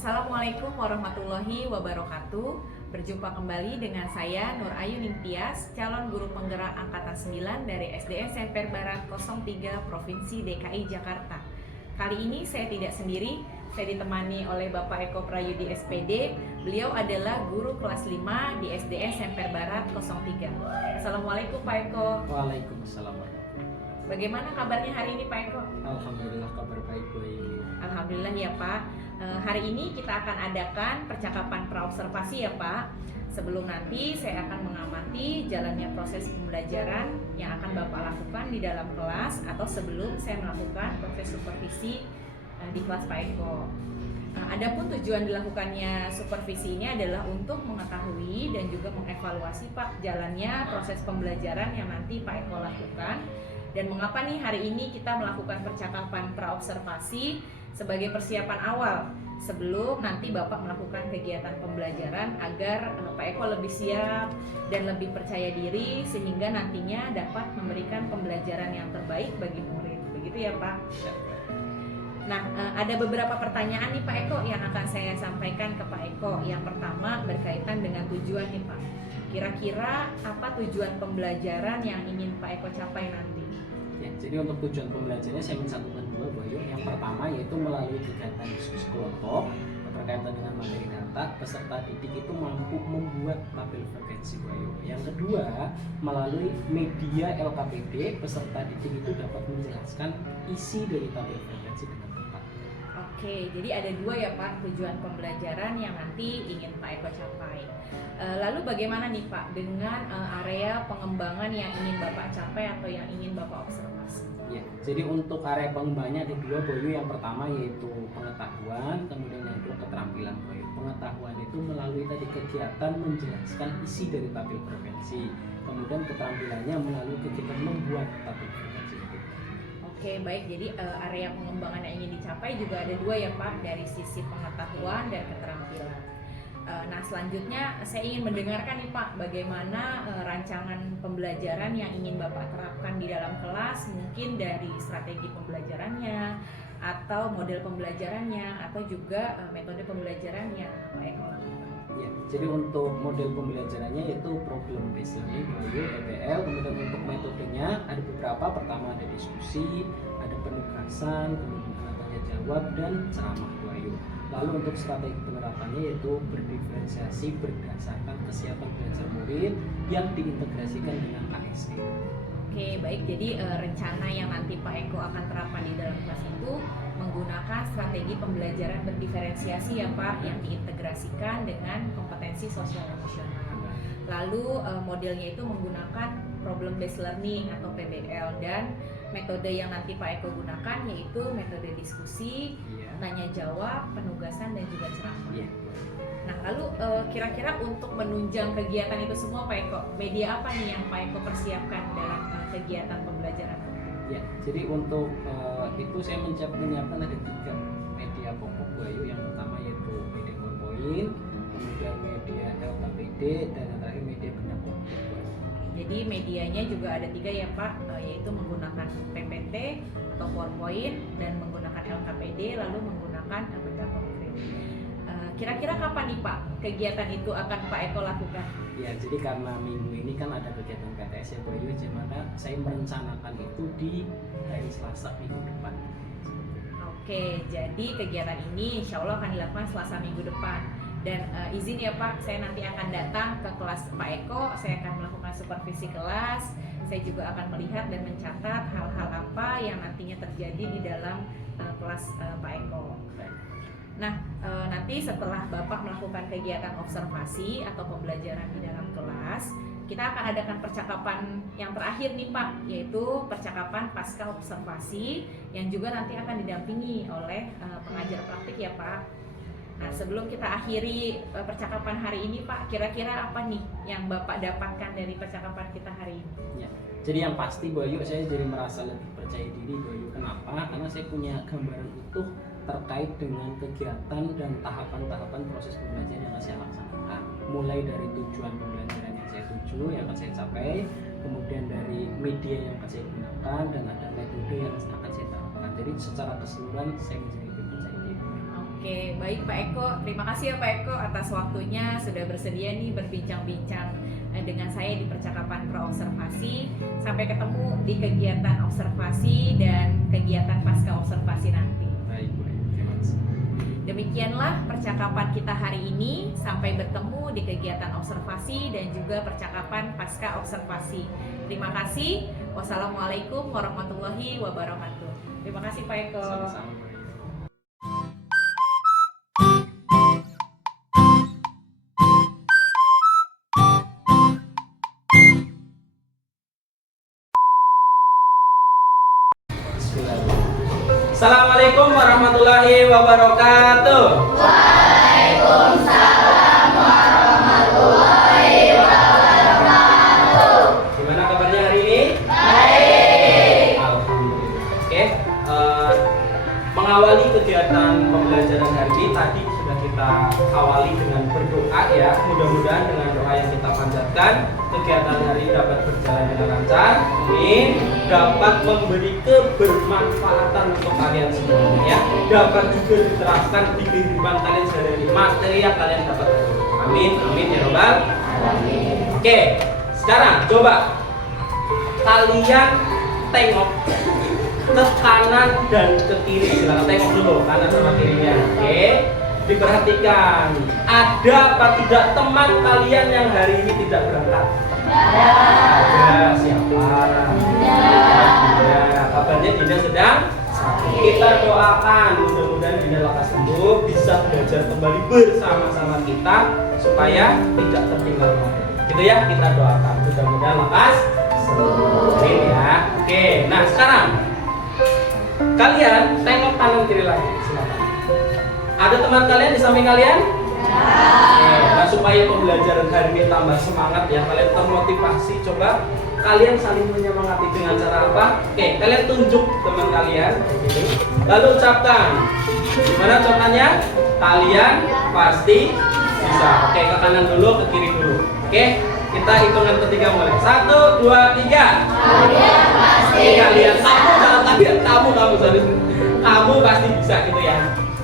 Assalamualaikum warahmatullahi wabarakatuh. Berjumpa kembali dengan saya Nur Ayu Ningtyas, calon guru penggerak angkatan 9 dari SDN Semper Barat 03 Provinsi DKI Jakarta. Kali ini saya tidak sendiri, saya ditemani oleh Bapak Eko Prayudi SPD. Beliau adalah guru kelas 5 di SDN Semper Barat 03. Assalamualaikum Pak Eko. Waalaikumsalam. Bagaimana kabarnya hari ini Pak Eko? Alhamdulillah kabar baik Bu Ayu. Alhamdulillah ya Pak. Hari ini kita akan adakan percakapan praobservasi ya Pak. Sebelum nanti saya akan mengamati jalannya proses pembelajaran yang akan Bapak lakukan di dalam kelas atau sebelum saya melakukan proses supervisi di kelas Pak Eko. Adapun tujuan dilakukannya supervisi ini adalah untuk mengetahui dan juga mengevaluasi Pak jalannya proses pembelajaran yang nanti Pak Eko lakukan. Dan mengapa nih hari ini kita melakukan percakapan praobservasi sebagai persiapan awal sebelum nanti Bapak melakukan kegiatan pembelajaran agar Pak Eko lebih siap dan lebih percaya diri sehingga nantinya dapat memberikan pembelajaran yang terbaik bagi murid. Begitu ya Pak? Nah, ada beberapa pertanyaan nih Pak Eko yang akan saya sampaikan ke Pak Eko. Yang pertama berkaitan dengan tujuan nih Pak. Kira-kira apa tujuan pembelajaran yang ingin Pak Eko capai nanti? Ya, jadi untuk tujuan pembelajarannya saya ingin satukan dua Bu Ayu. Yang pertama yaitu melalui kegiatan diskusi kelompok berkaitan dengan materi data, peserta didik itu mampu membuat tabel frekuensi Bu Ayu. Yang kedua, melalui media LKPD, peserta didik itu dapat menjelaskan isi dari tabel frekuensi dengan tepat. Oke, jadi ada dua ya Pak tujuan pembelajaran yang nanti ingin Pak Eko capai. Lalu bagaimana nih Pak dengan area pengembangan yang ingin Bapak capai atau yang ingin Bapak observasi? Ya, jadi untuk area pengembangannya ada dua Bu Ayu. Yang pertama yaitu pengetahuan, kemudian yang kedua keterampilan Bu Ayu. Pengetahuan itu melalui tadi kegiatan menjelaskan isi dari tabel frekuensi. Kemudian keterampilannya melalui kegiatan membuat tabel frekuensi itu. Oke, baik. Jadi area pengembangan yang ingin dicapai juga ada dua ya Pak, dari sisi pengetahuan dan keterampilan. Nah, selanjutnya saya ingin mendengarkan nih Pak, bagaimana rancangan pembelajaran yang ingin Bapak terapkan di dalam kelas, mungkin dari strategi pembelajarannya, atau model pembelajarannya, atau juga metode pembelajaran yang Pak Eko lakukan. Ya, jadi untuk model pembelajarannya yaitu problem based learning (PBL). Kemudian untuk metodenya ada beberapa. Pertama ada diskusi, ada penugasan, kemudian tanya jawab dan ceramah Bu Ayu. Lalu untuk strategi penerapannya yaitu berdiferensiasi berdasarkan kesiapan belajar murid yang diintegrasikan dengan ASE. Oke, baik. Jadi rencana yang nanti Pak Eko akan terapkan di dalam kelas itu menggunakan strategi pembelajaran berdiferensiasi ya Pak, yang diintegrasikan dengan kompetensi sosial emosional. Lalu modelnya itu menggunakan problem based learning atau PBL, dan metode yang nanti Pak Eko gunakan yaitu metode diskusi, tanya jawab, penugasan dan juga ceramah. Nah, lalu kira-kira untuk menunjang kegiatan itu semua Pak Eko, media apa nih yang Pak Eko persiapkan dalam kegiatan pembelajaran? Ya, jadi untuk itu saya menyiapkan ada 3 media pokok Bu Ayu. Yang pertama yaitu media PowerPoint, kemudian media LKPD, dan yang terakhir media benda pokok. Jadi medianya juga ada 3 ya Pak, yaitu menggunakan PPT atau PowerPoint dan menggunakan LKPD, lalu menggunakan benda konkret. Kira-kira kapan nih Pak kegiatan itu akan Pak Eko lakukan? Ya, jadi karena minggu ini kan ada kegiatan PTS ya Bu Ayu, di mana saya merencanakan itu di hari Selasa minggu depan. Oke, jadi kegiatan ini insya Allah akan dilakukan Selasa minggu depan. Dan izin ya Pak, saya nanti akan datang ke kelas Pak Eko, saya akan melakukan supervisi kelas, saya juga akan melihat dan mencatat hal-hal apa yang nantinya terjadi di dalam kelas Pak Eko. Nah, nanti setelah Bapak melakukan kegiatan observasi atau pembelajaran di dalam kelas, kita akan adakan percakapan yang terakhir nih Pak, yaitu percakapan pasca observasi yang juga nanti akan didampingi oleh pengajar praktik ya Pak. Nah, sebelum kita akhiri percakapan hari ini Pak, kira-kira apa nih yang Bapak dapatkan dari percakapan kita hari ini? Ya, jadi yang pasti Bu Ayu, saya jadi merasa lebih percaya diri Bu Ayu. Kenapa? Karena saya punya gambaran utuh terkait dengan kegiatan dan tahapan-tahapan proses pembelajaran yang akan saya laksanakan. Mulai dari tujuan pembelajaran yang saya tuju, yang akan saya capai, kemudian dari media yang akan saya gunakan, dan ada metode yang akan saya terapkan. Jadi secara keseluruhan saya menjadi lebih percaya diri. Oke, baik Pak Eko. Terima kasih ya Pak Eko atas waktunya sudah bersedia nih berbincang-bincang dengan saya di percakapan pro-observasi. Sampai ketemu di kegiatan observasi dan kegiatan pasca observasi nanti. Baik Bu Ayu, terima kasih. Demikianlah percakapan kita hari ini. Sampai bertemu di kegiatan observasi dan juga percakapan pasca observasi. Terima kasih. Wassalamualaikum warahmatullahi wabarakatuh. Terima kasih Pak Eko. Sama-sama Bu Ayu. Assalamualaikum warahmatullahi wabarakatuh. Waalaikumsalam warahmatullahi wabarakatuh. Gimana kabarnya hari ini? Baik. Alhamdulillah. Oke, mengawali kegiatan pembelajaran hari ini tadi sudah kita awali dengan berdoa ya. Mudah-mudahan dengan doa yang kita panjatkan kegiatan hari ini dapat berjalan dengan lancar. Amin. Dapat memberi kebermanfaatan untuk kalian semuanya ya. Dapat juga diterapkan di kehidupan kalian sehari-hari, materi yang kalian dapat. Amin, amin ya robbal alamin. Oke, sekarang coba kalian tengok ke kanan dan ke kiri. Silahkan tengok dulu kanan sama kirinya. Oke, diperhatikan. Ada apa tidak teman kalian yang hari ini tidak berangkat? Ada. Siapa? Ya, kabarnya Dinda sedang sakit. Kita doakan mudah-mudahan Dinda lekas sembuh, bisa belajar kembali bersama-sama kita supaya tidak tertinggal materi. Gitu ya, kita doakan mudah-mudahan lekas sembuh ya. Oke, nah sekarang kalian tengok kanan kiri lagi. Silakan. Ada teman kalian di samping kalian? Nah, supaya pembelajaran hari ini tambah semangat ya, kalian termotivasi, coba kalian saling menyemangati dengan cara apa? Oke, kalian tunjuk teman kalian ini, lalu ucapkan. Gimana ucapannya? Kalian pasti bisa. Oke, ke kanan dulu, ke kiri dulu. Oke, kita hitungan ketiga mulai. 1, 2, 3. Kalian pasti Kalian, bisa. kamu jangan kalian, kamu sorry. Kamu pasti bisa gitu ya.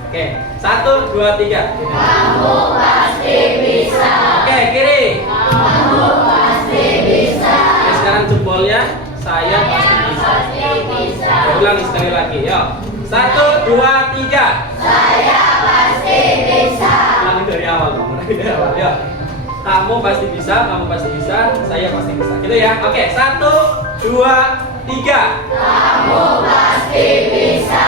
Oke, 1, 2, 3. Kamu pasti bisa. Oke, kiri. Kamu pasti bisa. Oke, sekarang jempolnya. Saya pasti bisa. Pasti bisa. Ulangi sekali lagi, yuk. 1, 2, 3. Saya pasti bisa. Ulangi dari awal, ulangi dari awal, yuk. Kamu pasti bisa, kamu pasti bisa, saya pasti bisa. Gitu ya. Oke, 1, 2, 3. Kamu pasti bisa.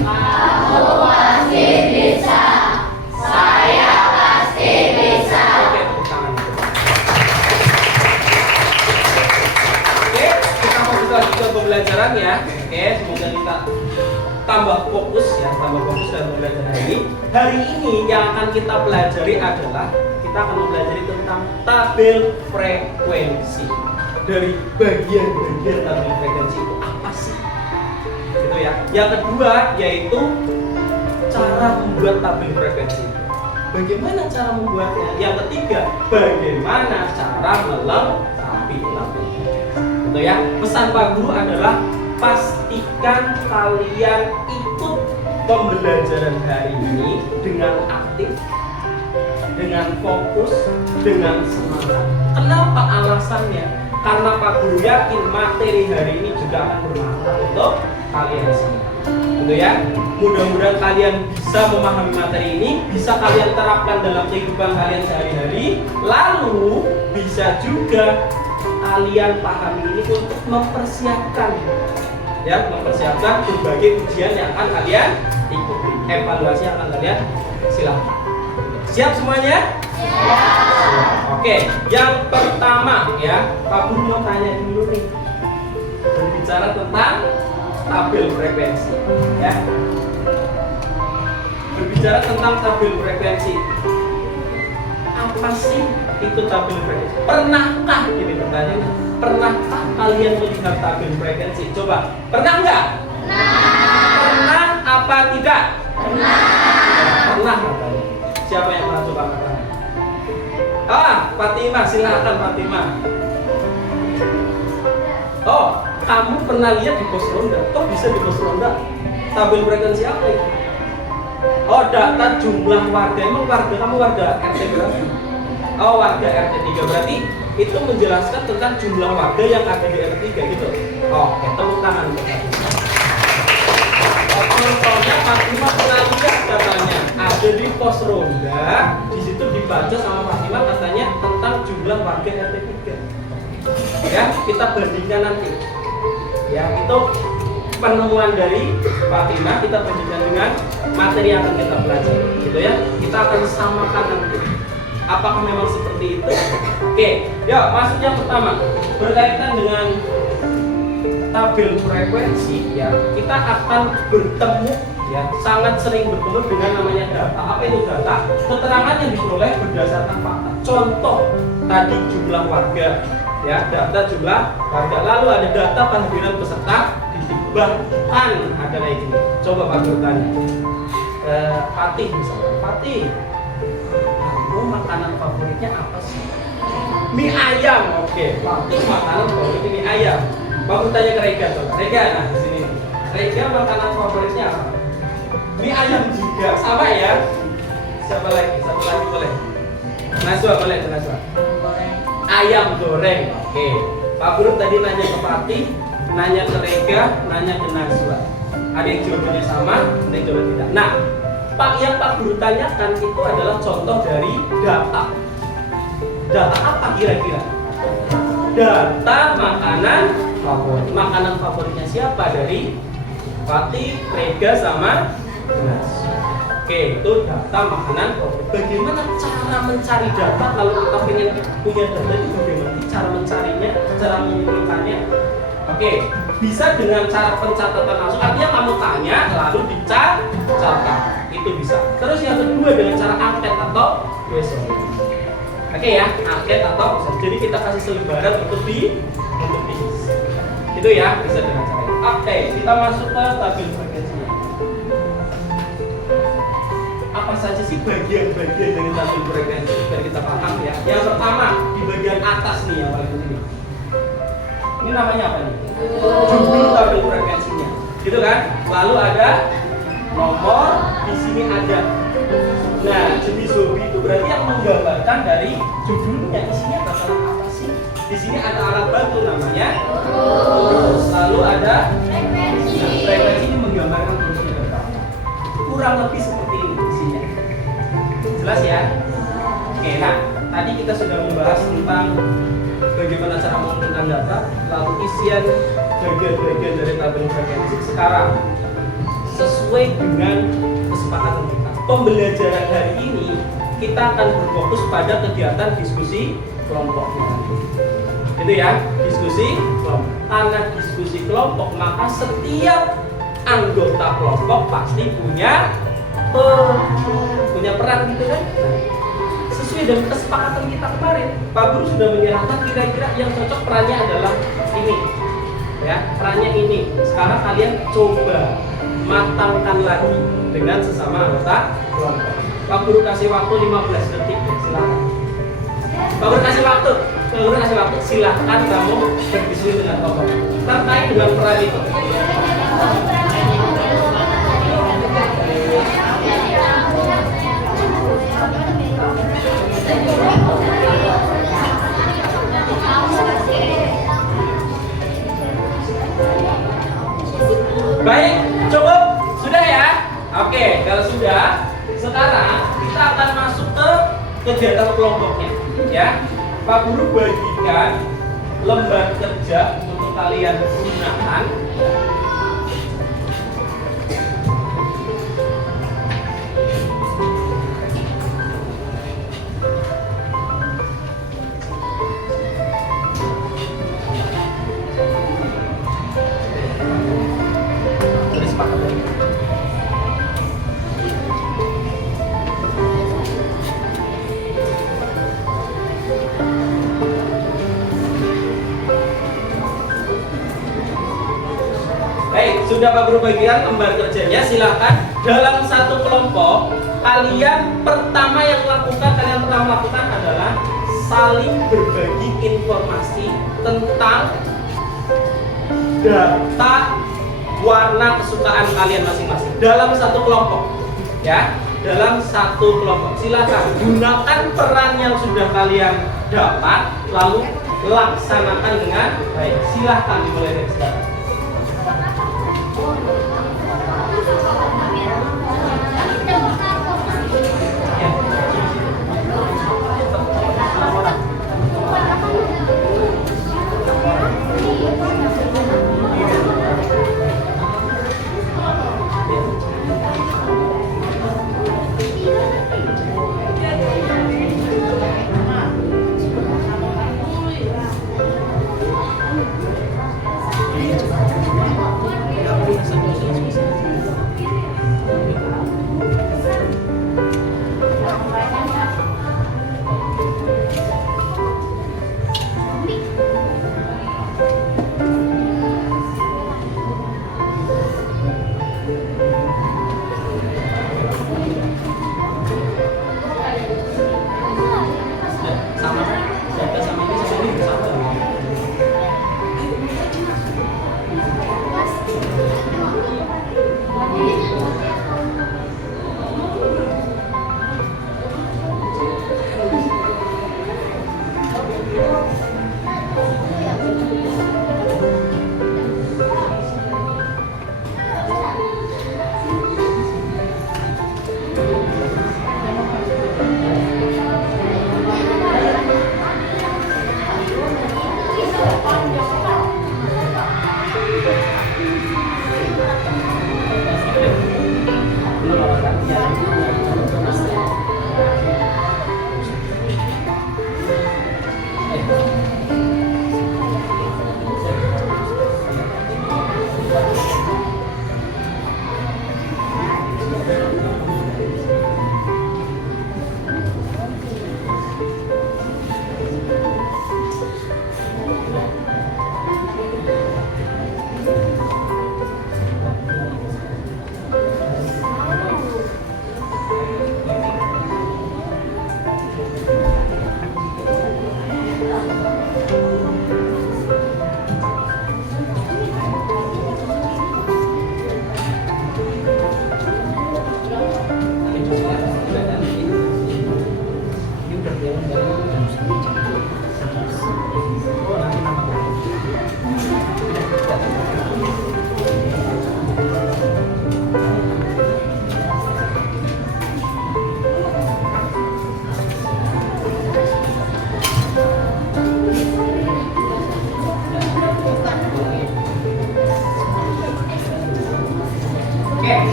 Kamu pasti bisa. Saya pasti bisa. Oke, tepuk tangan. Oke, kita fokus lagi ke pembelajaran ya. Oke, semoga kita tambah fokus ya, tambah fokus dalam pembelajaran ini. Hari ini yang akan kita pelajari adalah kita akan mempelajari tentang tabel frekuensi. Dari bagian-bagian tabel frekuensi itu apa sih? Gitu ya. Yang kedua yaitu cara membuat tabel frekuensi. Bagaimana cara membuatnya? Yang ketiga, bagaimana cara melengkapi tabel frekuensi. Gitu ya. Pesan Pak Guru adalah pastikan kalian ikut pembelajaran hari ini dengan aktif, dengan fokus, dengan semangat. Kenapa alasannya? Karena Pak Guru yakin materi hari ini juga akan bermanfaat untuk kalian semua. Gitu ya. Mudah-mudahan kalian bisa memahami materi ini, bisa kalian terapkan dalam kehidupan kalian sehari-hari. Lalu bisa juga kalian pahami ini untuk mempersiapkan berbagai ujian yang akan kalian ikuti, evaluasi yang akan kalian silakan. Siap semuanya? Oke, yang pertama ya, Pak Guru mau tanya dulu nih. Berbicara tentang tabel frekuensi ya. Berbicara tentang tabel frekuensi. Apa sih itu tabel frekuensi? Pernahkah ini pertanyaannya? Pernahkah kalian melihat tabel frekuensi? Coba, pernah nggak? Pernah apa tidak? Pernah katanya. Siapa yang pernah coba katanya? Fatima, silakan Fatima. Oh, kamu pernah lihat di pos ronda? Kok bisa di pos ronda? Tabel frekuensi apa itu? Oh, data jumlah warga. Emang warga kamu warga RT berapa? Oh, warga RT 3. Berarti itu menjelaskan tentang jumlah warga yang ada di RT 3 gitu. Oke, tepuk tangan untuk Fatima. Contohnya Fatima pernah lihat katanya ada di pos ronda. Di situ dibaca sama Fatima katanya tentang jumlah warga RT 3. Ya, kita bandingkan nanti. Ya, itu penemuan dari Fatima, kita bandingkan dengan materi yang akan kita pelajari, gitu ya. Kita akan samakan nanti. Apakah memang seperti itu? Oke, yuk masuk yang pertama berkaitan dengan tabel frekuensi ya. Kita akan bertemu ya, sangat sering bertemu dengan namanya data. Apa itu data? Keterangan yang diperoleh berdasarkan fakta. Contoh tadi jumlah warga ya, data jumlah warga. Lalu ada data kehadiran peserta didik, bahkan ada kayak gini. Coba Pak Guru tanya Fatih misalnya, Fatih, kamu makanan favoritnya apa sih? Mie ayam. Oke, Fatih makanan favoritnya mie ayam. Pak Guru tanya ke Rega, coba Rega, nah di sini Rega makanan favoritnya apa? Mie ayam juga, sama ya. Siapa lagi? Satu lagi boleh. Naswa boleh, Naswa. Ayam goreng. Oke. Pak Guru tadi nanya ke Fatih, nanya ke Rega, nanya ke Naswa. Ada yang jawabannya sama, ada yang jawabannya tidak. Nah, yang Pak Guru tanyakan itu adalah contoh dari data. Data apa kira-kira? Data makanan favorit. Makanan favoritnya siapa dari Fatih, Rega, sama Naswa. Oke, itu data makanan favorit. Bagaimana cara mencari data kalau kita ingin punya data itu bagaimana cara mencarinya, cara mengumpulkannya? Oke, bisa dengan cara pencatatan langsung. Artinya kamu tanya lalu dicatat. Itu bisa. Terus yang kedua dengan cara angket atau questionnaire. Oke ya, angket atau questionnaire. Jadi kita kasih selebaran untuk diisi. Itu ya, bisa dengan cara itu. Oke, kita masuk ke tabel frekuensinya. Apa saja sih bagian-bagian dari tabel frekuensi biar kita paham ya. Yang pertama di bagian atas nih yang paling penting. Ini namanya apa nih? Judul tabel frekuensinya, gitu kan? Lalu ada nomor, di sini ada. Nah, jenis hobi itu berarti yang menggambarkan dari judulnya. Isinya bakalan apa sih? Di sini ada alat bantu namanya. Lalu ada frekuensi ini menggambarkan bentuknya berapa. Kurang lebih seperti ini isinya. Jelas ya? Oke, nah tadi kita sudah membahas tentang bagaimana cara mengumpulkan data, lalu isian bagian-bagian dari tabel frekuensi. Sekarang sesuai dengan kesepakatan kita, pembelajaran hari ini kita akan berfokus pada kegiatan diskusi kelompok. Itu ya, diskusi kelompok. Karena diskusi kelompok, maka setiap anggota kelompok pasti punya peran gitu kan. Sesuai dengan kesepakatan kita kemarin, Pak Guru sudah menyerahkan kira-kira yang cocok perannya adalah ini ya, perannya ini. Sekarang kalian coba matangkan lagi dengan sesama anggota kelompok. Pak Guru kasih waktu 15 detik, silakan. Pak Guru kasih waktu, silakan kamu berdiskusi dengan kelompok terkait dengan peran itu. Baik, cukup? Sudah ya? Oke, kalau sudah, sekarang kita akan masuk ke kegiatan kelompoknya ya. Pak Guru bagikan lembar kerja untuk kalian gunakan. Baik, sudah Pak Guru bagikan lembar kerjanya, silakan. Dalam satu kelompok, kalian pertama lakukan adalah saling berbagi informasi tentang data warna kesukaan kalian masing-masing dalam satu kelompok. Ya, dalam satu kelompok. Silakan gunakan peran yang sudah kalian dapat, lalu laksanakan dengan baik. Silakan dimulai dari sekarang.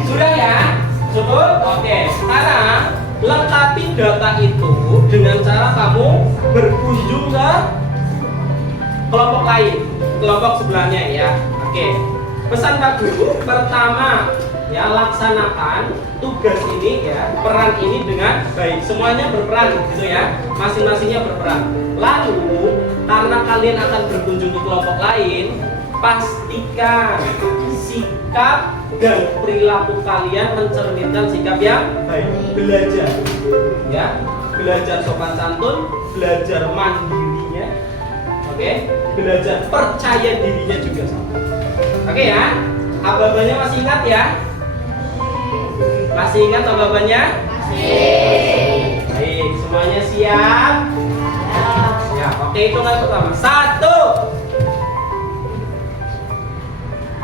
Sudah ya? Cukup? Oke, sekarang lengkapi data itu dengan cara kamu berkunjung ke kelompok lain, kelompok sebelahnya ya. Oke, pesan Pak Guru pertama ya, laksanakan tugas ini ya, peran ini dengan baik. Semuanya berperan gitu ya, masing-masingnya berperan. Lalu karena kalian akan berkunjung ke kelompok lain, pastikan sikap dan perilaku kalian mencerminkan sikap yang baik. Belajar ya, belajar sopan santun, belajar mandirinya, oke, belajar percaya dirinya juga sama. Oke ya, aba-abanya masih ingat ya? Masih ingat aba-abanya? Masih. Baik, semuanya siap? Ya, oke, hitungan pertama. 1,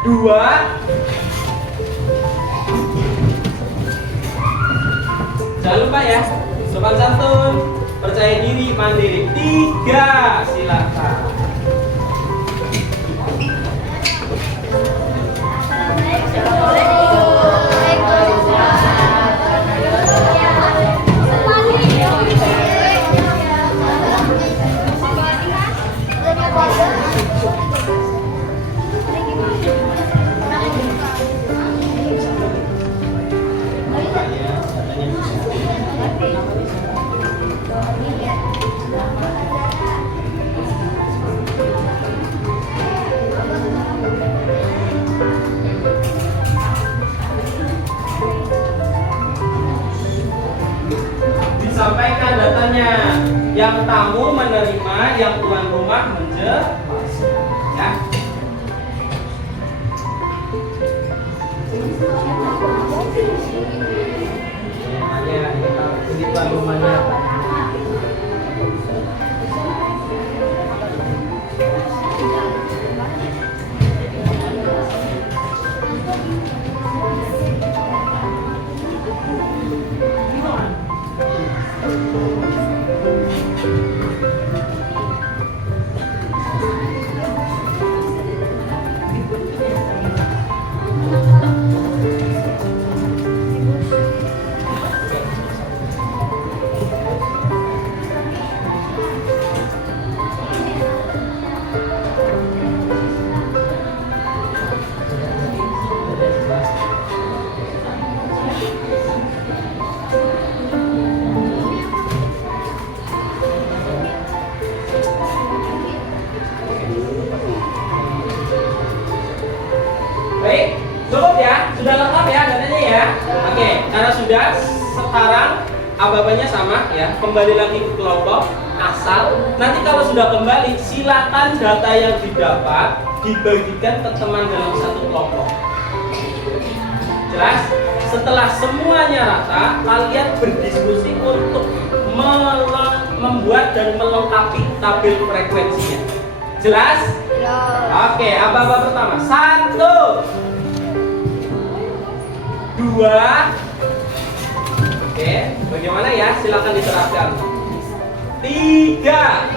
2. Jangan lupa ya, sopan santun, percaya diri, mandiri. 3, silakan. yang tamu menerima, yang tuan rumah menjelaskan. Ya. Jadi tuan rumahnya apa? Baik, cukup ya, sudah lengkap ya datanya ya. Oke, karena sudah, sekarang aba-abanya sama ya. Kembali lagi ke kelompok asal. Nanti kalau sudah kembali, silakan data yang didapat dibagikan ke teman dalam satu kelompok. Jelas? Setelah semuanya rata, kalian berdiskusi untuk membuat dan melengkapi tabel frekuensinya. Jelas? Oke, aba-aba pertama. 1, 2. Oke, bagaimana ya? Silakan diterapkan. 3.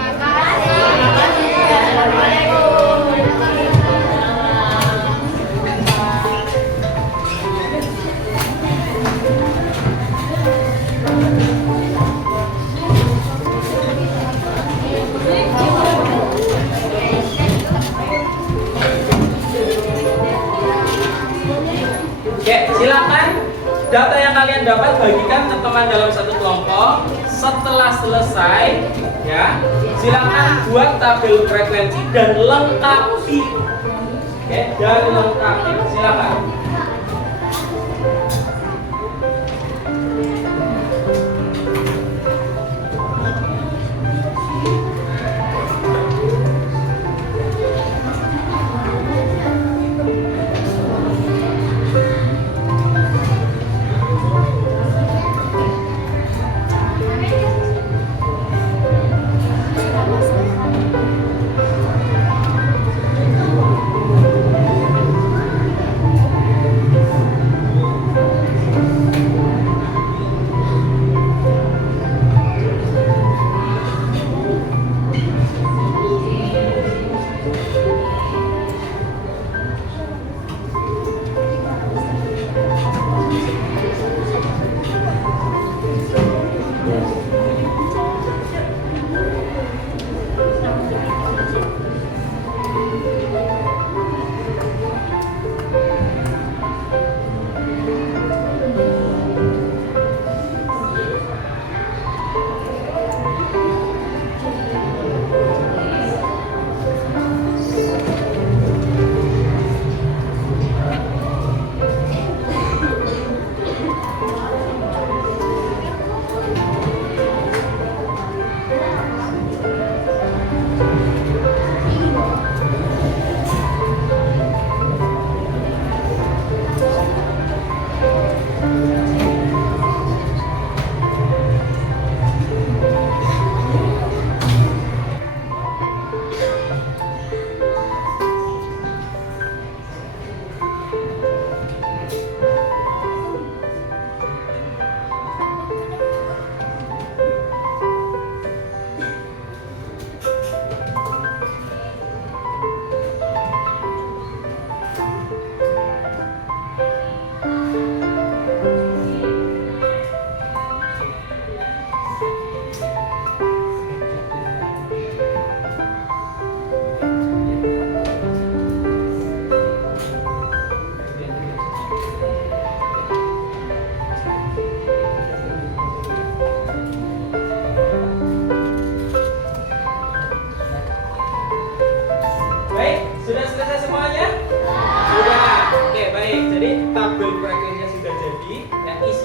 Oke, silakan data yang kalian dapat bagikan ke teman dalam satu kelompok. Setelah selesai, ya, silakan buat tabel frekuensi dan lengkapi. Oke, dan lengkapi. Silakan.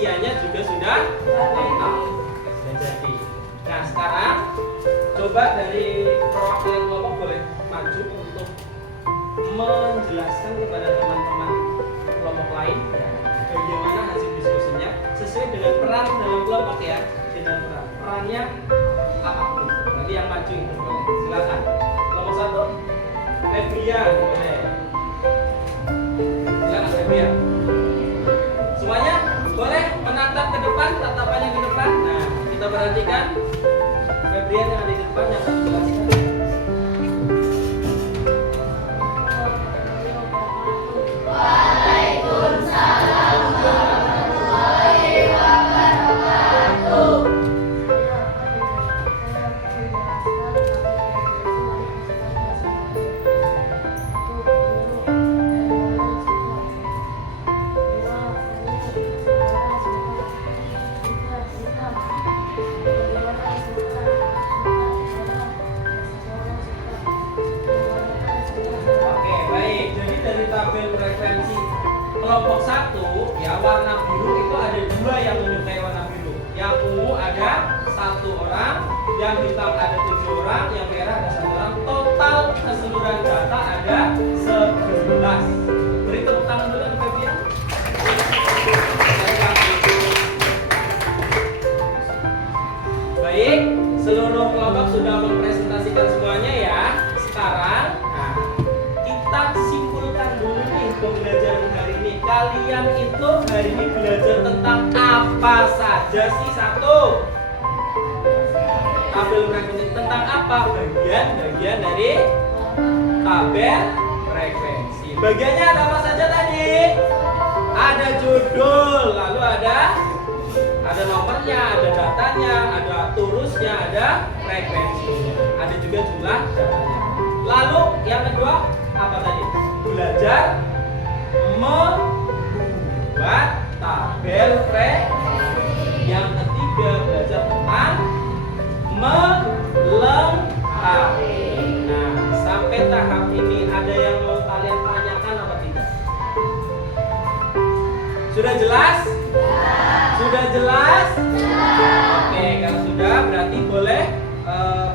isiannya juga sudah lengkap, sudah jadi. Nah sekarang Coba dari perwakilan kelompok boleh maju untuk menjelaskan kepada teman-teman kelompok lain ya, bagaimana hasil diskusinya sesuai dengan peran dalam kelompok ya, dengan perannya apa pun. Nanti yang maju itu boleh, silakan. Kelompok 1, Febrian boleh. Silakan Febrian. Semuanya boleh menatap ke depan, tatapannya ke depan. Nah, kita perhatikan Febrian yang ada di depan yang akan menjelaskan. Waalaikumsalam warahmatullahi wabarakatuh. Oke, baik. Jadi dari tabel frekuensi kelompok 1 ya, warna biru itu ada 2 yang menyukai warna biru. Yang ungu ada 1 orang, yang hitam ada 7 orang, yang merah ada 1 orang. Total keseluruhan data ada 11. Beri tepuk tangan dulu untuk Febrian. Baik, seluruh kelompok sudah mempresentasikan semuanya ya. Sekarang, nah, kita simpulkan dulu nih pembelajaran hari ini. Kalian itu hari ini belajar tentang apa saja sih? 1, tabel frekuensi. Tentang apa? Bagian dari tabel frekuensi. Bagiannya ada apa saja tadi? Ada judul, lalu ada nomornya, ada datanya, ada turusnya, ada frekuensinya, ada juga jumlah datanya. Lalu yang kedua apa tadi? Belajar membuat tabel frekuensi. Yang ketiga belajar tentang melengkapi. Nah, sampai tahap ini ada yang mau kalian tanyakan apa tidak? Sudah jelas? Sudah jelas? Oke, kalau sudah berarti boleh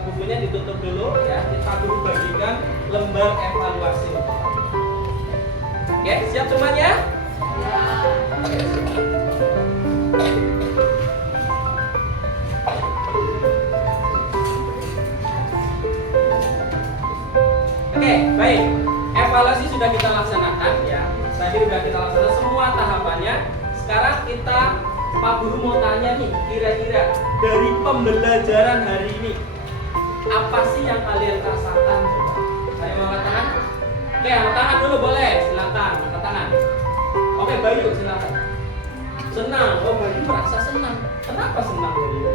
bukunya ditutup dulu ya. Kita dulu bagikan lembar evaluasi. Oke, siap semuanya? Oke, baik. Evaluasi sudah kita laksanakan ya. Tadi sudah kita laksanakan semua tahapannya. Sekarang kita, Pak Guru mau tanya nih, kira-kira dari pembelajaran hari ini apa sih yang kalian rasakan? Coba. Saya mau angkat tangan. Oke, angkat tangan dulu boleh. Silakan, angkat tangan. Oke, Bayu silakan. Senang. Oh, Bayu merasa senang. Kenapa senang Bayu?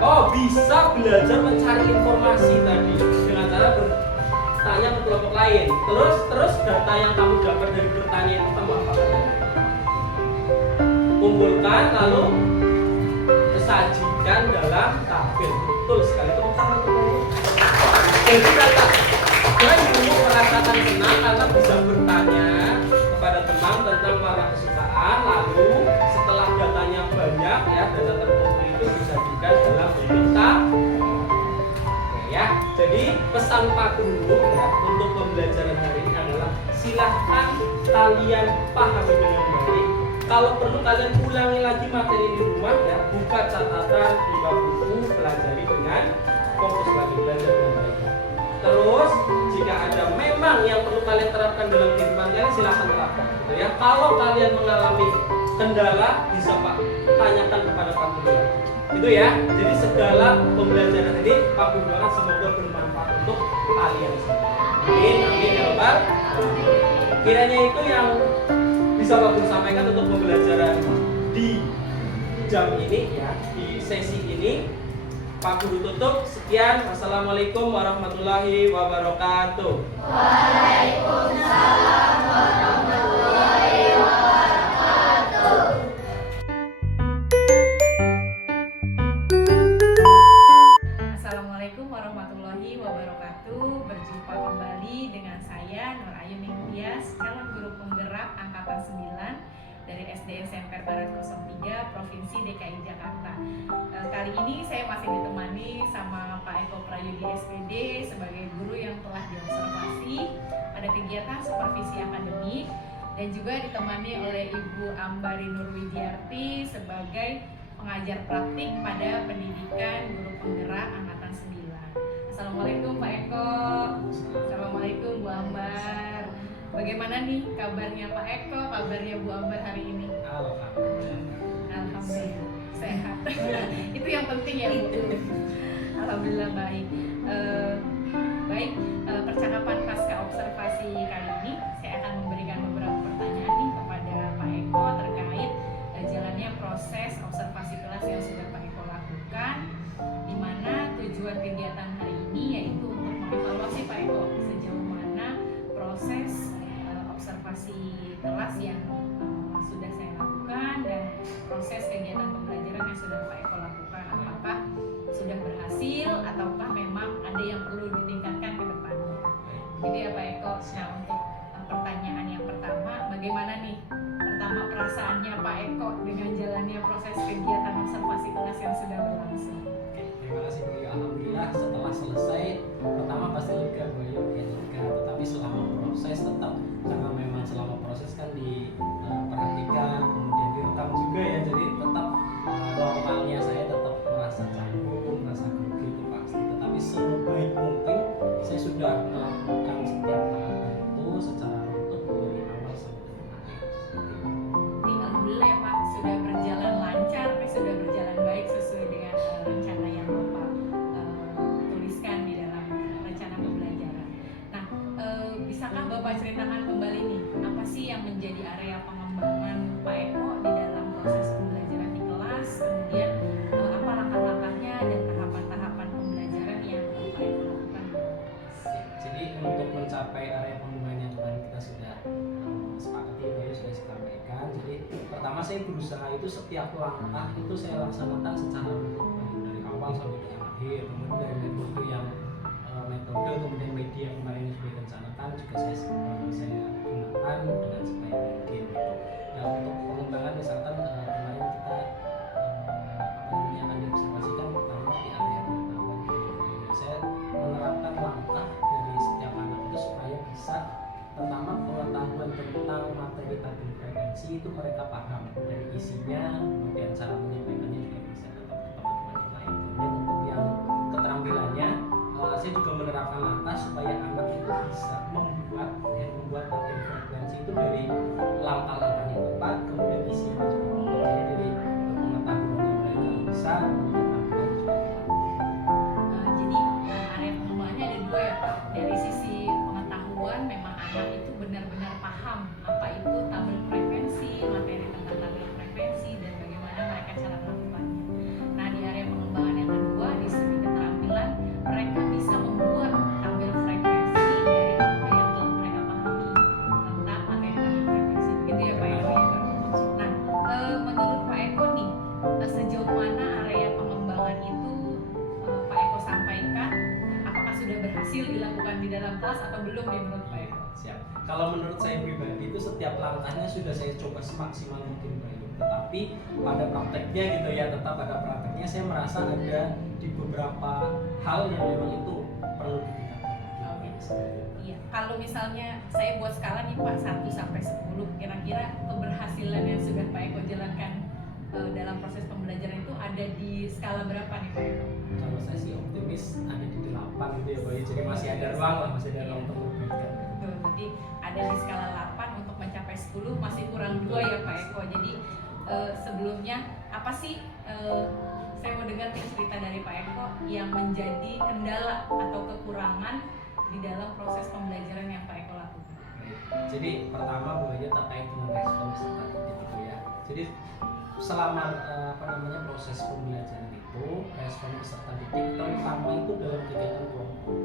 Oh, bisa belajar mencari informasi tadi dengan cara bertanya ke kelompok lain. Terus data yang kamu dapat dari bertanya itu kamu apa saja? Kumpulkan lalu sajikan dalam tabel. Betul sekali, tepuk tangan untuk Bayu. Jadi data Bayu merasakan senang karena bisa bertanya kepada teman tentang warna kesukaan. Lalu setelah datanya banyak ya, data terkumpul itu disajikan dalam bentuk tabel. Ya, jadi pesan Pak Guru ya untuk pembelajaran hari ini adalah silahkan kalian pahami dengan baik. Kalau perlu kalian ulangi lagi materi di rumah ya, buka catatan, buka buku, pelajari dengan fokus lagi, belajar dengan baik. Terus jika ada memang yang perlu kalian terapkan dalam kehidupan kalian, silahkan terapkan. Gitu ya. Kalau kalian mengalami kendala, bisa Pak tanyakan kepada Pak Guru. Itu ya. Jadi segala pembelajaran ini Pak Guru doakan semoga bermanfaat untuk kalian semua. Amin, amin ya Rabbal alamin. Kiranya itu yang bisa Pak Guru sampaikan untuk pembelajaran di jam ini ya, di sesi ini. Pak Guru tutup. Sekian. Wassalamualaikum warahmatullahi wabarakatuh. Waalaikumsalam warahmatullahi wabarakatuh. Assalamualaikum warahmatullahi wabarakatuh. Berjumpa kembali dengan saya Nur Ayu Mingtyas, calon guru penggerak angkatan 9 dari SD SMP Barat 03 Provinsi DKI Jakarta. Kali ini saya masih ditemani sama Pak Eko Prayudi SPD sebagai guru yang telah diobservasi pada kegiatan supervisi akademik, dan juga ditemani oleh Ibu Ambari Nurwidiarti sebagai pengajar praktik pada pendidikan guru penggerak angkatan 9. Assalamualaikum Pak Eko. Assalamualaikum Bu Ambar. Bagaimana nih kabarnya Pak Eko, kabarnya Bu Ambar hari ini? Alhamdulillah sehat. Itu yang penting ya Bu. Alhamdulillah baik. Percakapan pasca observasi kali ini saya akan memberikan beberapa pertanyaan nih kepada Pak Eko terkait jalannya proses observasi kelas yang sudah Pak Eko lakukan, di mana tujuan kegiatan hari ini yaitu untuk mengevaluasi Pak Eko sejauh mana proses observasi kelas yang sudah saya lakukan dan proses kegiatan pembelajaran yang sudah Pak Eko lakukan, apakah sudah berhasil ataukah memang ada yang perlu ditingkatkan ke depannya. Gitu ya Pak Eko. Nah, untuk pertanyaan yang pertama, bagaimana nih pertama perasaannya Pak Eko dengan jalannya proses kegiatan observasi kelas yang sudah berlangsung? Oke, terima kasih Bu. Alhamdulillah setelah selesai pertama pasti lega Bu ya, lega. Tetapi selama proses tetap, karena memang selama proses kan diperhatikan, kemudian direkam juga ya, jadi tetap normalnya saya tetap merasa canggung, merasa grogi itu pasti. Tetapi sebaik mungkin saya sudah melakukan setiap tahapan itu secara utuh dari awal sampai akhir. Jadi alhamdulillah ya Pak, sudah berjalan lancar, sudah berjalan baik sesuai dengan rencana yang Bapak tuliskan di dalam rencana pembelajaran. Nah, bisakah Bapak ceritakan kembali nih, apa sih yang menjadi area pengembangan Pak Eko di dalam proses pembelajaran di kelas, kemudian apa langkah-langkahnya dan tahapan-tahapan pembelajaran yang Pak Eko lakukan? Jadi untuk mencapai area pengembangan yang kemarin kita sudah sepakati, Bayu sudah sampaikan. Jadi pertama saya berusaha itu setiap langkah itu saya laksanakan secara utuh dari awal sampai dengan akhir. Kemudian dari metode yang kemudian media kemarin yang sudah direncanakan juga saya gunakan dengan sebaik mungkin. Nah untuk pengembangan misalkan kemarin kita akan diobservasikan pertama di area pengetahuan. Saya menerapkan langkah dari setiap anak itu supaya bisa pertama pengetahuan tentang materi tabel frekuensi itu mereka paham dari isinya, kemudian cara menyampaikannya juga bisa ke teman-teman yang lain. Kemudian untuk yang keterampilannya saya juga menerapkan langkah supaya anak itu bisa membuat tabel frekuensi itu dari langkah-langkah yang tepat, kemudian isinya juga jadi dari pengetahuan yang mereka bisa, kemudian keterampilan juga tepat. Jadi area pengembangannya ada dua ya Pak. Dari sisi pengetahuan memang anak itu benar-benar paham apa itu tabel frekuensi, materi tentang tabel frekuensi dan bagaimana mereka cara melakukannya. Nah di area pengembangan yang kedua di segi keterampilan mereka bisa membuat tabel frekuensi dari apa yang telah mereka pahami tentang materi tabel frekuensi. Begitu ya Pak Eko. Nah menurut Pak Eko nih sejauh mana area pengembangan itu Pak Eko sampaikan, apakah sudah berhasil dilakukan di dalam kelas atau belum nih menurut Pak Eko? Siap. Kalau menurut saya pribadi itu setiap langkahnya sudah saya coba semaksimal mungkin Bayu. Tetapi pada prakteknya gitu ya, tetap pada prakteknya saya merasa ada di beberapa hal yang memang itu perlu ditingkatkan. Iya. Kalau misalnya saya buat skala nih Pak 1 sampai 10, kira-kira keberhasilan yang sudah Pak Eko jalankan dalam proses pembelajaran itu ada di skala berapa nih Pak Eko? Kalau saya sih optimis ada di 8 gitu ya Bayu. Jadi masih ada ruang lah, masih ada ruang untuk perbaikan. Betul, berarti ada di skala 8 untuk mencapai 10 masih kurang 2 ya Pak Eko. Jadi sebelumnya apa sih saya mau dengar nih cerita dari Pak Eko yang menjadi kendala atau kekurangan di dalam proses pembelajaran yang Pak Eko lakukan. Jadi pertama Bu Bayu terkait dengan respon peserta didik itu ya. Jadi selama proses pembelajaran itu respon peserta didik terutama itu dalam kegiatan kelompok.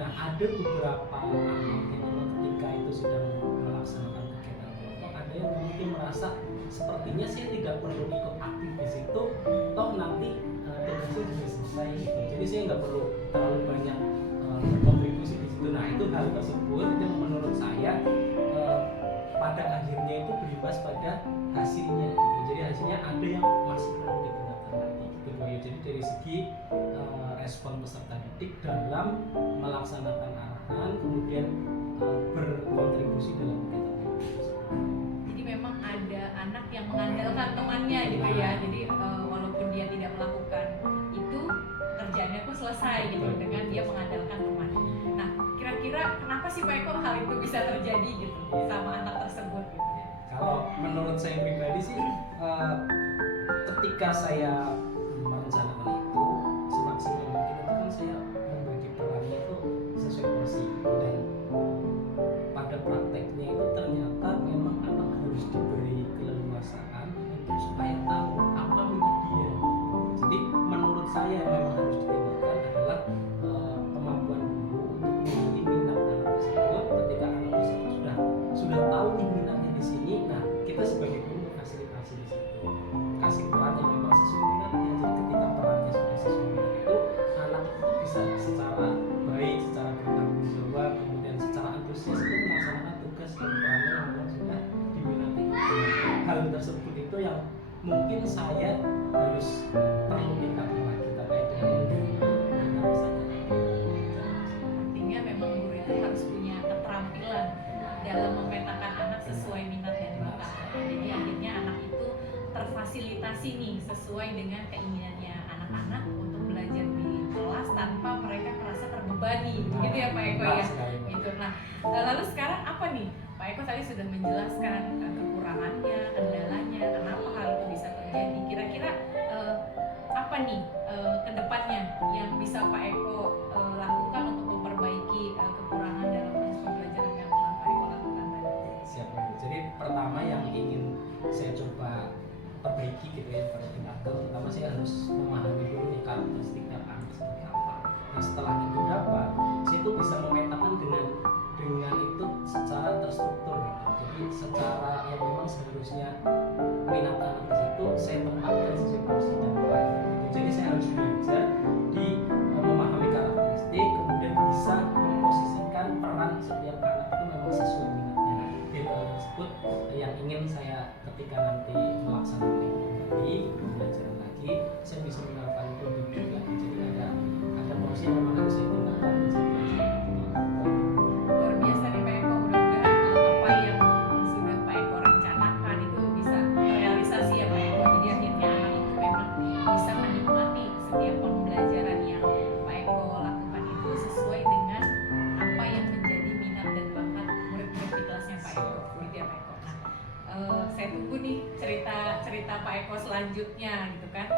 Nah ada beberapa anak itu ketika itu sudah melaksanakan kegiatan kelompok ada yang mungkin merasa sepertinya saya tidak perlu ikut aktif di situ, toh nanti tugasnya sudah selesai gitu. Jadi saya nggak perlu terlalu banyak berkontribusi di situ. Nah itu hal tersebut yang menurut saya pada pada akhirnya itu berimbas pada hasilnya gitu. Jadi hasilnya ada yang masih perlu ditingkatkan lagi gitu Mbak Yu. Jadi dari segi respon peserta didik dalam melaksanakan arahan, kemudian berkontribusi dalam kegiatan tersebut. Jadi memang ada anak yang mengandalkan temannya gitu ya. Jadi walaupun dia tidak melakukan itu, kerjaannya pun selesai gitu dengan dia mengandalkan teman. Nah, kira-kira kenapa sih Pak Eko hal itu bisa terjadi gitu sama anak tersebut gitu? Kalau menurut saya pribadi sih, ketika saya merencanakan itu semaksimal mungkin itu kan saya membagi perannya itu sesuai porsi dan pada prakteknya itu ternyata memang anak harus diberi keleluasaan untuk supaya tahu apa minat dia. Jadi menurut saya memang harus ditingkatkan adalah kemampuan guru untuk memberi minat anak tersebut. Ketika anak tersebut sudah tahu nih minatnya di sini, nah kita sebagai guru memfasilitasi di situ, kasih peran yang memang sesuai minatnya. Jadi ketika perannya sudah sesuai minat itu, anak itu bisa secara baik, secara bertanggung jawab, kemudian secara antusias itu melaksanakan tugas dan perannya yang memang sudah diminati. Hal tersebut itu yang mungkin saya harus perlu tingkatkan lagi terkait dengan minat saya. Artinya memang guru itu harus punya keterampilan dalam memetakan anak sesuai minat dan bakat. Jadi akhirnya anak itu terfasilitasi nih sesuai dengan keinginannya anak-anak untuk belajar di kelas tanpa mereka merasa terbebani, gitu ya Pak Eko ya. Gitu. Nah, lalu sekarang apa nih? Pak Eko tadi sudah menjelaskan kekurangannya, kendalanya, kenapa hal itu bisa terjadi. Kira-kira apa nih kedepannya yang bisa Pak Eko lakukan untuk memperbaiki kekurangan dalam proses pembelajaran yang telah Pak Eko lakukan tadi? Siap. Jadi pertama yang ingin saya coba perbaiki gitu ya, pertama saya harus memahami dulu nih karakteristik anak seperti apa. Nah setelah itu dapat, saya itu bisa memetakan dengan itu secara terstruktur gitu. Jadi secara yang memang seharusnya minat anak di situ saya tempatkan sesuai porsi dan peran gitu. Jadi saya harus belajar di memahami karakteristik, kemudian bisa memposisikan peran setiap anak itu memang sesuai minatnya. Jadi hal tersebut yang ingin saya ketika nanti melaksanakan itu kembali pembelajaran lagi, saya bisa menerapkan itu juga. Jadi ada porsi yang memang harus saya tingkatkan di situ. Luar biasa nih Pak Eko, mudah-mudahan apa yang sudah Pak Eko rencanakan itu bisa terrealisasi ya Pak Eko. Jadi akhirnya anak itu memang bisa menikmati setiap pembelajaran yang Pak Eko lakukan itu sesuai dengan apa yang menjadi minat dan bakat murid-murid di kelasnya Pak Eko. Gitu ya Pak Eko. Nah, saya tunggu nih cerita Pak Eko selanjutnya gitu kan,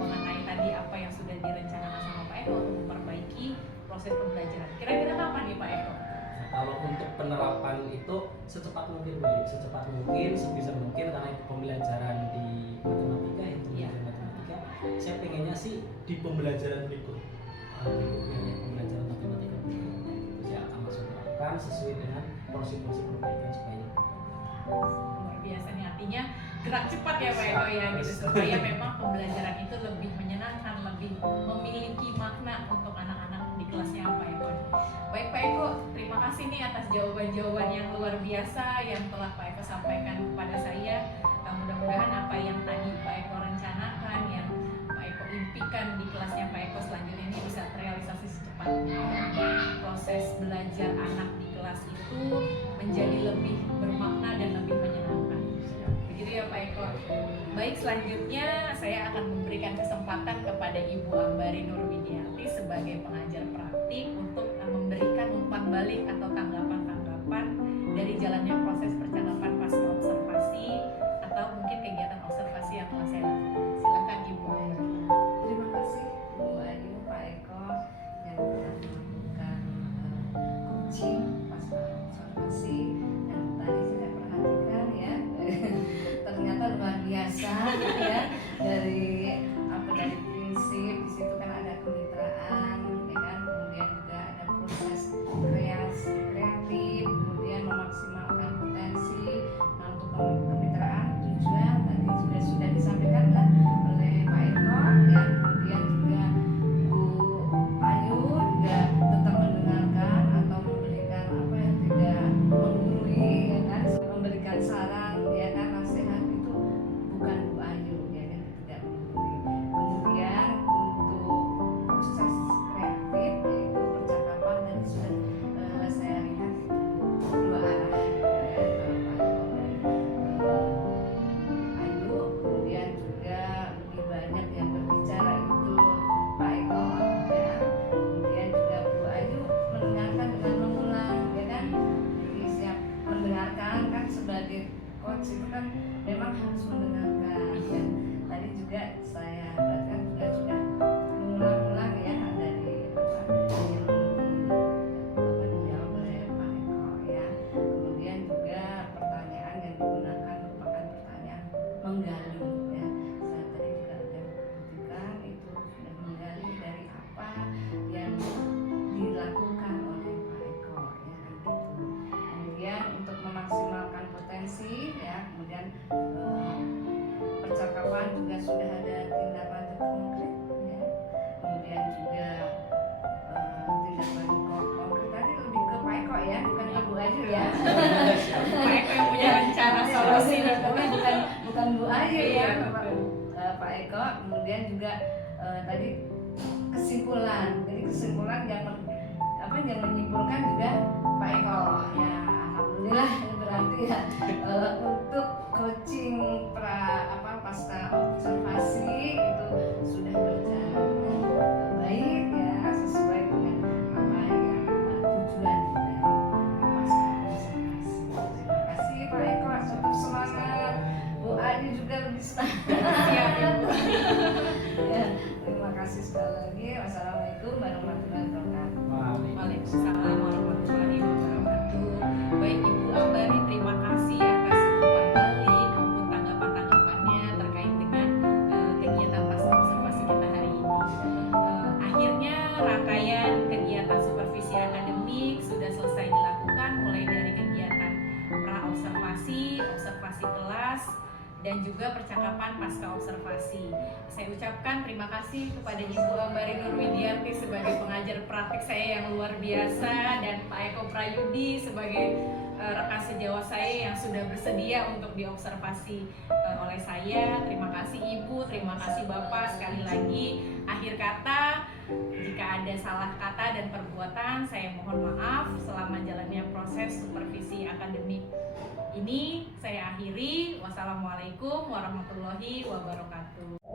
mengenai tadi apa yang sudah direncanakan sama Pak Eko untuk memperbaiki proses pembelajaran. Kira-kira kapan nih Pak Eko? Nah, kalau untuk penerapan itu secepat mungkin, secepat mungkin, sebisa mungkin karena itu pembelajaran di matematika ya, pembelajaran matematika. Saya pengennya sih di pembelajaran berikutnya ya, pembelajaran matematika berikutnya itu saya akan langsung terapkan sesuai dengan porsi-porsi perbaikan supaya lebih baik. Luar biasa nih, artinya gerak cepat ya Pak Eko ya gitu, supaya memang pembelajaran itu lebih menyenangkan, lebih memiliki makna untuk anak-anak di kelasnya Pak Eko. Baik Pak Eko, terima kasih nih atas jawaban-jawaban yang luar biasa yang telah Pak Eko sampaikan kepada saya. Mudah-mudahan apa yang tadi Pak Eko rencanakan, yang Pak Eko impikan di kelasnya Pak Eko selanjutnya ini bisa terrealisasi secepatnya. Proses belajar anak di kelas itu menjadi lebih bermakna dan lebih menyenangkan. Begitu ya Pak Eko. Baik, selanjutnya saya akan memberikan kesempatan kepada Ibu Ambari Nurwidiati sebagai pengajar praktik untuk memberikan umpan balik atau tanggapan-tanggapan dari jalannya proses percakapan pasca observasi atau mungkin kegiatan observasi yang telah saya lakukan. Silakan Ibu Ambari. Terima kasih Bu Ayu, Pak Eko yang telah melakukan coaching pasca observasi, dan tadi saya perhatikan ya ternyata luar biasa gitu ya, dari prinsip di situ kan ada kemitraan ya kan, kemudian juga ada proses kreatif, kemudian memaksimalkan potensi. Nah untuk kemitraan tujuan tadi sudah disampaikan lah oleh Pak Eko ya, kemudian juga Bu Ayu juga tetap mendengarkan atau memberikan apa yang tidak menggurui coach itu kan memang harus mendengarkan. Dan tadi juga saya perhatikan juga sudah mengulang-ulang ya dari yang dijawab oleh Pak Eko ya. Kemudian juga pertanyaan yang digunakan merupakan pertanyaan menggali ya. Saya tadi juga sudah buktikan itu sudah menggali dari apa yang dilakukan oleh Pak Eko ya kan gitu. Kemudian untuk memaksimalkan potensi ya, kemudian percakapan juga sudah ada tindak lanjut konkret ya. Kemudian juga tindak lanjut konkret tadi lebih ke Pak Eko ya, bukan ke Bu Ayu ya. Pak Eko yang punya rencana solusi. bukan Bu Ayu Iya, ya, Pak Eko. Kemudian juga tadi kesimpulan, jadi kesimpulan yang menyimpulkan juga Pak Eko ya. Alhamdulillah ini berarti ya untuk coaching pasca observasi itu sudah berjalan dengan baik ya, sesuai dengan apa yang tujuan dari pasca observasi. Terima kasih Pak Eko, tetap semangat. Bu Ayu juga lebih semangat. Ya, terima kasih sekali lagi. Wassalamualaikum warahmatullahi wabarakatuh. Waalaikumsalam warahmatullahi wabarakatuh. Baik Ibu Ambari, terima kasih atas umpan balik maupun tanggapan-tanggapannya terkait dengan kegiatan pasca observasi kita hari ini. Akhirnya rangkaian kegiatan supervisi akademik sudah selesai dilakukan, mulai dari kegiatan pra-observasi, observasi kelas, dan juga percakapan pasca observasi. Saya ucapkan terima kasih kepada Ibu Ambari Nurwidianti sebagai pengajar praktik saya yang luar biasa, dan Pak Eko Prayudi sebagai rekan sejawat saya yang sudah bersedia untuk diobservasi oleh saya. Terima kasih Ibu, terima kasih Bapak. Sekali lagi, akhir kata, jika ada salah kata dan perbuatan, saya mohon maaf. Selama jalannya proses supervisi akademik ini, saya akhiri. Wassalamualaikum warahmatullahi wabarakatuh.